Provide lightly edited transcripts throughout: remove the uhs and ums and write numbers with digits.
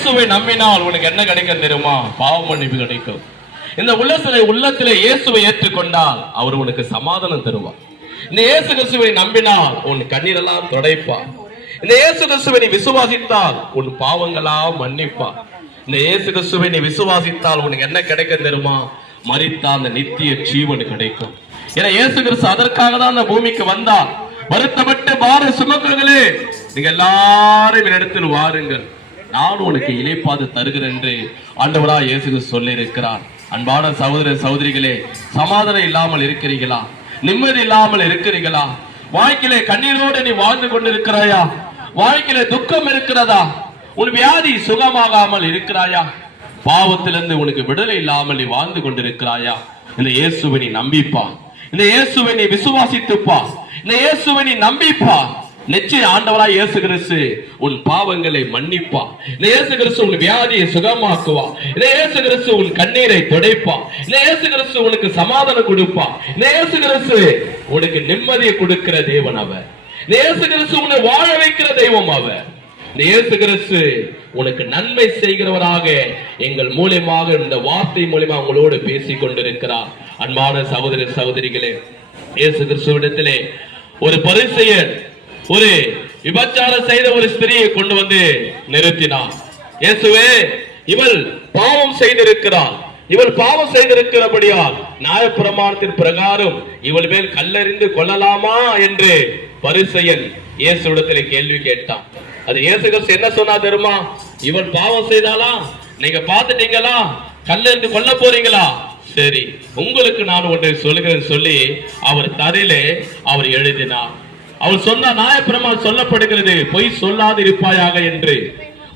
இயேசுவை நம்பினால் உனக்கு என்ன கிடைக்கும் தெரியுமா? பாவ மன்னிப்பு கிடைக்கும். இந்த உள்ளத்திலே இயேசுவை ஏற்றுக்கொண்டால் அவர் உனக்கு சமாதானம் தருவார். இந்த இயேசு கிறிஸ்துவை நம்பினால் உன் கண்ணீரெல்லாம் துடைப்பார். இந்த இயேசு கிறிஸ்துவை நீ விசுவாசித்தால் உன் பாவங்களா மன்னிப்பார். இந்த இயேசு கிறிஸ்துவை நீ விசுவாசித்தால் உனக்கு என்ன கிடைக்கும் தெரியுமா? மரித்த அந்த நித்திய ஜீவன் கிடைக்கும். ஏன்னா இயேசு கிறிஸ்து அதற்காக தான் அந்த பூமிக்கு வந்தார். வருத்தப்பட்டு பார சுமக்கிறீர்களே, நீங்க எல்லாரும் என்னிடத்தில் வாருங்கள், நான் உனக்கு இளைப்பாது தருகிறேன் என்று ஆண்டவராய் இயேசு கிறிஸ்து சொல்லி இருக்கிறார். அன்பான சகோதர சகோதரிகளே, சமாதானம் இல்லாமல் இருக்கிறீர்களா? நிம்மதி இல்லாமல் இருக்கிறீர்களா? வாழ்க்கையிலே கண்ணீரோடு நீ வாழ்ந்து கொண்டிருக்கிறாயா? வாழ்க்கையில துக்கம் இருக்கிறதா? உன் வியாதி சுகமாகாமல் இருக்கிறாயா? பாவத்திலிருந்து உனக்கு விடுதலை இல்லாமல் நீ வாழ்ந்து கொண்டிருக்கிறாயா? இந்த இயேசுவை நீ நம்பிப்பா, இந்த இயேசுவை நீ விசுவாசித்துப்பா, இந்த இயேசுவை நீ நம்பிப்பா. நிச்சயம் ஆண்டவராய் இயேசு கிறிஸ்து உன் பாவங்களை மன்னிப்பா. இந்த இயேசு கிறிஸ்து உன் வியாதியை சுகமாக்குவா. இந்த இயேசு கிறிஸ்து உன் கண்ணீரை துடைப்பா. இந்த இயேசு கிறிஸ்து உனக்கு சமாதானம் கொடுப்பா. இந்த இயேசு கிறிஸ்து உனக்கு நிம்மதியை கொடுக்கிற தேவன் அவர். இந்த இயேசு கிறிஸ்து உன்னை வாழ வைக்கிற தெய்வம் அவர். இந்த இயேசு கிறிஸ்து உனக்கு நன்மை செய்கிறவராக எங்கள் மூலியமாக இந்த வார்த்தை மூலியமாக உங்களோடு பேசிக் கொண்டிருக்கிறார். அன்பான சகோதர சகோதரிகளே, இயேசு கிறிஸ்துவிடத்திலே ஒரு பரிசேயர் ஒரு விபச்சாரம் செய்த ஒரு ஸ்திரியை கொண்டு வந்து நிறுத்தினார். இயேசுவே, இவள் பாவம் செய்திருக்கிறாள், இவள் பாவம் செய்திருக்கிறபடியால் நியாயப்பிரமாணத்தின் பிரகாரம் இவள் மேல் கல்லெறிந்து கொள்ளலாமா என்று பரிசேயன் இயேசுவிடத்திலே கேள்வி கேட்டான். அது இயேசு கிறிஸ்து என்ன சொன்னா தெரியுமா? இவள் பாவம் செய்தாளா, நீங்க பார்த்துட்டீங்களா, கல்லெறிந்து கொல்ல போறீங்களா? சரி, உங்களுக்கு நான் ஒன்றை சொல்லுகிறேன் சொல்லி அவர் தரையிலே அவர் எழுதினார். அவர் சொன்ன நியாயப்பிரமாணம் சொல்லப்படுகிறது, பொய் சொல்லாது இருப்பாயாக என்று.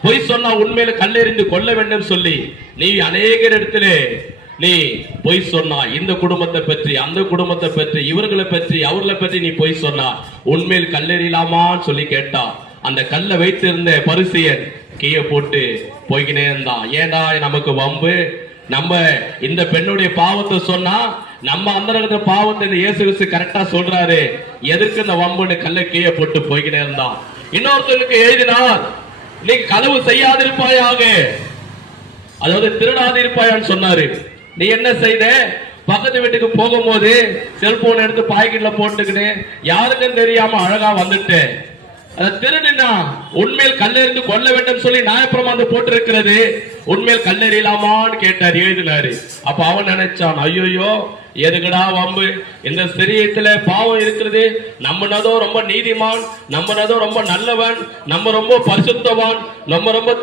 பொய் சொன்னா உண்மையில கல்லெறிந்து கொள்ள வேண்டும் சொல்லி நீ அநேகர் இடத்திலே நீ பொய் சொன்னா, இந்த குடும்பத்தை பற்றி, அந்த குடும்பத்தை பற்றி, இவர்களை பற்றி, அவர்களை பற்றி நீ பொய் சொன்னா உண்மையில் கல்லெறியலாமான்னு சொல்லி கேட்டா, அந்த கல்லை வைத்திருந்த பரிசேயன் கீழே போட்டு போய்கினே இருந்தான். ஏண்டா நமக்கு வம்பு, நம்ம இந்த பெண்ணுடைய பாவத்தை சொன்னா நம்ம அந்த பாவத்தை இயேசு கிறிஸ்து கரெக்டா சொல்றாரு, எதற்கு இந்த வம்புன்னு கல்லை கீழே போட்டு போய்கினே இருந்தான். இன்னொருத்தருக்கு எழுதினார், நீ களவு செய்யாதிருப்பாயாக, அதாவது திருடாதிருப்பாயான்னு சொன்னாரு. நீ என்ன செய்த? பக்கத்து வீட்டுக்கு போகும்போது செல்போன் எடுத்து பாக்கெட்ல போட்டுக்கிட்டு யாருக்கும் தெரியாம அழகா வந்துட்டு திருடுனா உண்மையில் கல்லெறிந்து கொள்ள வேண்டும் சொல்லி நியாயப்பிரமாணம் போட்டிருக்கிறது, உண்மையில் கல்லெறியலாமான்னு கேட்டார், எழுதினாரு. அப்ப அவன் நினைச்சான், ஐயோ எதுக்குடா வம்பு, இந்த சரீரத்துல பாவம் இருக்கிறது, நம்மனதோ ரொம்ப நீதிமான், நம்மனதோ ரொம்ப நல்லவன், நம்ம ரொம்ப பரிசுத்தவான், நம்ம ரொம்ப